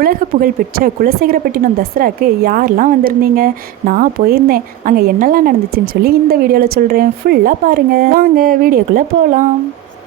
உலக புகழ்பெற்ற குலசேகரப்பட்டினம் தசராக்கு யாரெல்லாம் வந்திருந்தீங்க? நான் போயிருந்தேன். அங்கே என்னெல்லாம் நடந்துச்சுன்னு சொல்லி இந்த வீடியோவில் சொல்கிறேன். ஃபுல்லாக பாருங்கள். வாங்க வீடியோக்குள்ளே போகலாம்.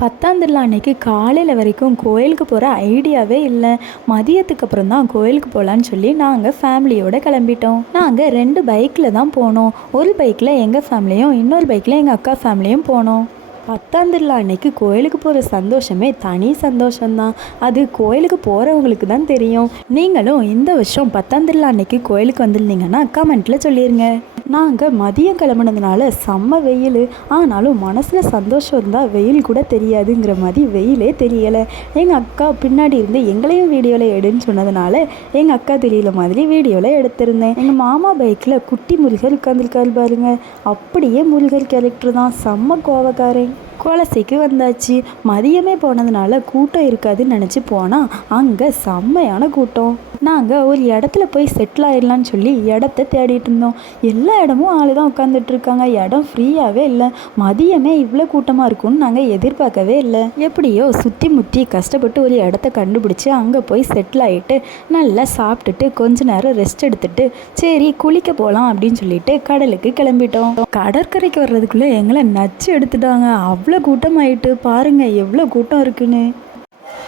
10ஆம் திருவிழா அன்னைக்கு காலையில் வரைக்கும் கோயிலுக்கு போகிற ஐடியாவே இல்லை. மதியத்துக்கு அப்புறம் தான் கோயிலுக்கு போகலான்னு சொல்லி நாங்கள் ஃபேமிலியோடு கிளம்பிட்டோம். நாங்கள் 2 பைக்கில் தான் போனோம். ஒரு பைக்கில் எங்கள் ஃபேமிலியும், இன்னொரு பைக்கில் எங்கள் அக்கா ஃபேமிலியும் போனோம். 10ஆம் திருவிழா அன்னைக்கு கோயிலுக்கு போகிற சந்தோஷமே தனி சந்தோஷம்தான். அது கோயிலுக்கு போகிறவங்களுக்கு தான் தெரியும். நீங்களும் இந்த வருஷம் 10ஆம் திருவிழா அன்னைக்கு கோயிலுக்கு வந்திருந்தீங்கன்னா கமெண்ட்டில் சொல்லிடுங்க. நாங்கள் மதியம் கிளம்புனதுனால செம்ம வெயில். ஆனாலும் மனசில் சந்தோஷம் இருந்தால் வெயில் கூட தெரியாதுங்கிற மாதிரி வெயிலே தெரியலை. எங்கள் அக்கா பின்னாடி இருந்து எங்களையும் வீடியோவில் எடுன்னு சொன்னதுனால எங்கள் அக்கா தெரியல மாதிரி வீடியோவில் எடுத்திருந்தேன். எங்கள் மாமா பைக்கில் குட்டி முருகர் உட்காந்துருக்காரு பாருங்க. அப்படியே முருகர் கேரக்டர் தான். செம்ம கோவக்காரன். குலசைக்கு வந்தாச்சு. மதியமே போனதுனால கூட்டம் இருக்காதுன்னு நினச்சி போனால் அங்கே செம்மையான கூட்டம். நாங்கள் ஒரு இடத்துல போய் செட்டில் ஆயிடலான்னு சொல்லி இடத்த தேடிட்டு இருந்தோம். எல்லா இடமும் ஆள் தான் உட்காந்துட்டு இருக்காங்க. இடம் ஃப்ரீயாகவே இல்லை. மதியமே இவ்வளோ கூட்டமாக இருக்கும்னு நாங்கள் எதிர்பார்க்கவே இல்லை. எப்படியோ சுற்றி முற்றி கஷ்டப்பட்டு ஒரு இடத்த கண்டுபிடிச்சி அங்கே போய் செட்டில் ஆகிட்டு நல்லா சாப்பிட்டுட்டு கொஞ்ச நேரம் ரெஸ்ட் எடுத்துட்டு சரி குளிக்க போகலாம் அப்படின்னு சொல்லிட்டு கடலுக்கு கிளம்பிட்டோம். கடற்கரைக்கு வர்றதுக்குள்ளே எங்களை நச்சு எடுத்துட்டாங்க. அவ்வளோ கூட்டம் ஆயிட்டு பாருங்க எவ்வளோ கூட்டம் இருக்குன்னு.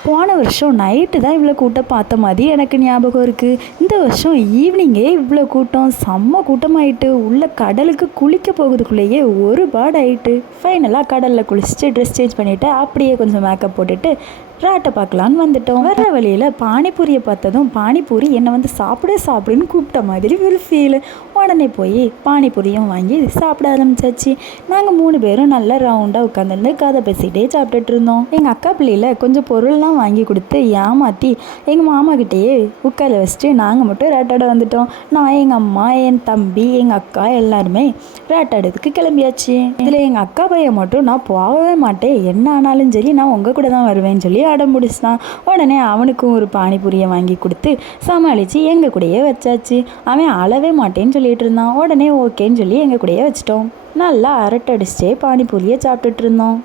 போன வருஷம் நைட்டு தான் இவ்வளோ கூட்டம் பார்த்த மாதிரி எனக்கு ஞாபகம் இருக்குது. இந்த வருஷம் ஈவினிங்கே இவ்வளோ கூட்டம். செம்ம கூட்டமாயிட்டு. உள்ள கடலுக்கு குளிக்க போகிறதுக்குள்ளேயே ஒரு பாடு ஆயிட்டு. ஃபைனலாக கடலில் குளிச்சுட்டு ட்ரெஸ் சேஞ்ச் பண்ணிவிட்டு அப்படியே கொஞ்சம் மேக்கப் போட்டுட்டு ராட்டை பார்க்கலான்னு வந்துட்டோம். வர்ற வழியில் பானிபூரியை பார்த்ததும் பானிபூரி என்னை வந்து சாப்பிடுன்னு கூப்பிட்ட மாதிரி ஒரு ஃபீல். உடனே போய் பானிபூரியும் வாங்கி சாப்பிட ஆரம்பிச்சாச்சு. நாங்கள் 3 பேரும் நல்லா ரவுண்டாக உட்காந்துருந்து கதை பேசிகிட்டே சாப்பிட்டுட்டு இருந்தோம். எங்கள் அக்கா பிள்ளையில் கொஞ்சம் பொருள்லாம் வாங்கி கொடுத்து ஏமாற்றி எங்கள் மாமா கிட்டேயே உட்கார வச்சுட்டு நாங்கள் மட்டும் ரேட்டாட வந்துட்டோம். நான், எங்கள் அம்மா, என் தம்பி, எங்கள் அக்கா எல்லாருமே ரேட்டாடுறதுக்கு கிளம்பியாச்சு. இதில் எங்கள் அக்கா பையன் மட்டும் நான் போகவே மாட்டேன், என்ன ஆனாலும் சரி நான் உங்கள் கூட தான் வருவேன்னு சொல்லி அடம் பிடிச்சிட்டான். உடனே அவனுக்கும் ஒரு பானிபூரியை வாங்கி கொடுத்து சமாளித்து எங்கள் கூடயே வச்சாச்சு. அவன் அளவே மாட்டேன்னு சொல்லிட்டு இருந்தான். உடனே ஓகேன்னு சொல்லி எங்கள் கூடயே வச்சிட்டோம். நல்லா அரட்டை அடிச்சே பானிபூரியை சாப்பிட்டுட்டு இருந்தோம்.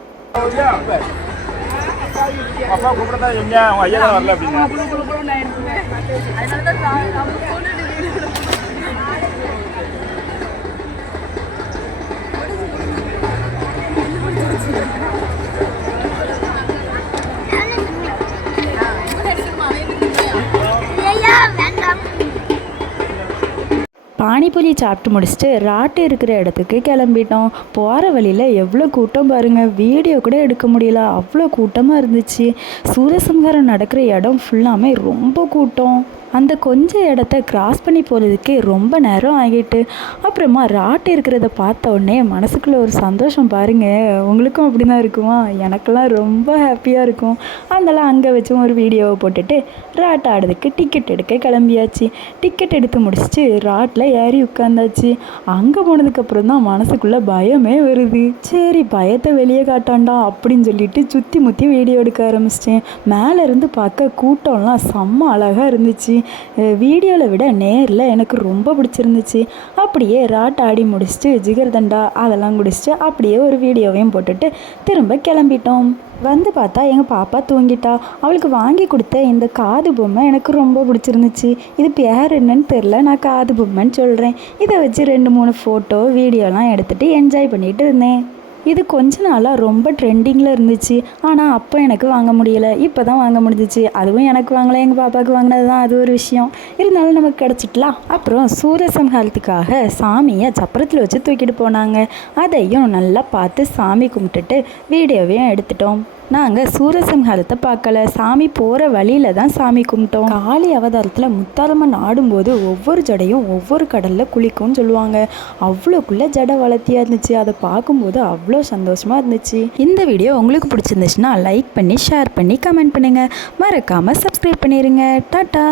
பானிபூரி சாப்பிட்டு முடிச்சுட்டு ராட்டு இருக்கிற இடத்துக்கு கிளம்பிட்டோம். போகிற வழியில் எவ்வளோ கூட்டம் பாருங்கள். வீடியோ கூட எடுக்க முடியல, அவ்வளோ கூட்டமாக இருந்துச்சு. சூரசம்ஹாரம் நடக்கிற இடம் ஃபுல்லாமே ரொம்ப கூட்டம். அந்த கொஞ்சம் இடத்த கிராஸ் பண்ணி போகிறதுக்கே ரொம்ப நேரம் ஆகிட்டு. அப்புறமா ராட்டு இருக்கிறத பார்த்த உடனே மனசுக்குள்ளே ஒரு சந்தோஷம் பாருங்கள். உங்களுக்கும் அப்படி தான் இருக்குமா? எனக்கெல்லாம் ரொம்ப ஹாப்பியாக இருக்கும். அதனால அங்கே வச்சும் ஒரு வீடியோவை போட்டுட்டு ராட்டு ஆடுறதுக்கு டிக்கெட் எடுக்க கிளம்பியாச்சு. டிக்கெட் எடுத்து முடிச்சுட்டு ராட்டில் ஏறி உட்காந்தாச்சு. அங்கே போனதுக்கப்புறம் தான் மனசுக்குள்ளே பயமே வருது. சரி பயத்தை வெளியே காட்டாண்டா அப்படின்னு சொல்லிட்டு சுற்றி முற்றி வீடியோ எடுக்க ஆரம்பிச்சிட்டேன். மேலேருந்து பார்க்க கூட்டம்லாம் செம்ம அழகாக இருந்துச்சு. வீடியோவில் விட நேரில் எனக்கு ரொம்ப பிடிச்சிருந்துச்சு. அப்படியே ராட் ஆடி முடிச்சுட்டு ஜிகர்தண்டா அதெல்லாம் குடிச்சிட்டு அப்படியே ஒரு வீடியோவையும் போட்டுட்டு திரும்ப கிளம்பிட்டோம். வந்து பார்த்தா எங்கள் பாப்பா தூங்கிட்டா. அவளுக்கு வாங்கி கொடுத்த இந்த காது பொம்மை எனக்கு ரொம்ப பிடிச்சிருந்துச்சு. இது பேர் என்னன்னு தெரில, நான் காது பொம்மைன்னு சொல்கிறேன். இதை வச்சு 2-3 ஃபோட்டோ வீடியோலாம் எடுத்துகிட்டு என்ஜாய் பண்ணிகிட்டு இருந்தேன். இது கொஞ்ச நாளாக ரொம்ப ட்ரெண்டிங்கில் இருந்துச்சு. ஆனால் அப்போ எனக்கு வாங்க முடியலை. இப்போ தான் வாங்க முடிஞ்சிச்சு. அதுவும் எனக்கு வாங்கலை, எங்கள் பாப்பாவுக்கு வாங்கினது தான் அது ஒரு விஷயம். இருந்தாலும் நமக்கு கிடச்சிட்டலாம். அப்புறம் சூரசம்ஹாரத்துக்காக சாமியை சப்பரத்தில் வச்சு தூக்கிட்டு போனாங்க. அதையும் நல்லா பார்த்து சாமி கும்பிட்டுட்டு வீடியோவையும் எடுத்துட்டோம். நாங்கள் சூரசம்ஹாரத்தை பார்க்கல, சாமி போகிற வழியில் தான் சாமி கும்பிட்டோம். காளி அவதாரத்தில் முத்தாரம்மன் ஆடும்போது ஒவ்வொரு ஜடையும் ஒவ்வொரு கடலில் குளிக்கும்னு சொல்லுவாங்க. அவ்வளோக்குள்ளே ஜடை வளர்த்தியாக இருந்துச்சு. அதை பார்க்கும்போது அவ்வளோ சந்தோஷமாக இருந்துச்சு. இந்த வீடியோ உங்களுக்கு பிடிச்சிருந்துச்சுன்னா லைக் பண்ணி, ஷேர் பண்ணி, கமெண்ட் பண்ணுங்கள். மறக்காமல் சப்ஸ்கிரைப் பண்ணிடுங்க. டாட்டா.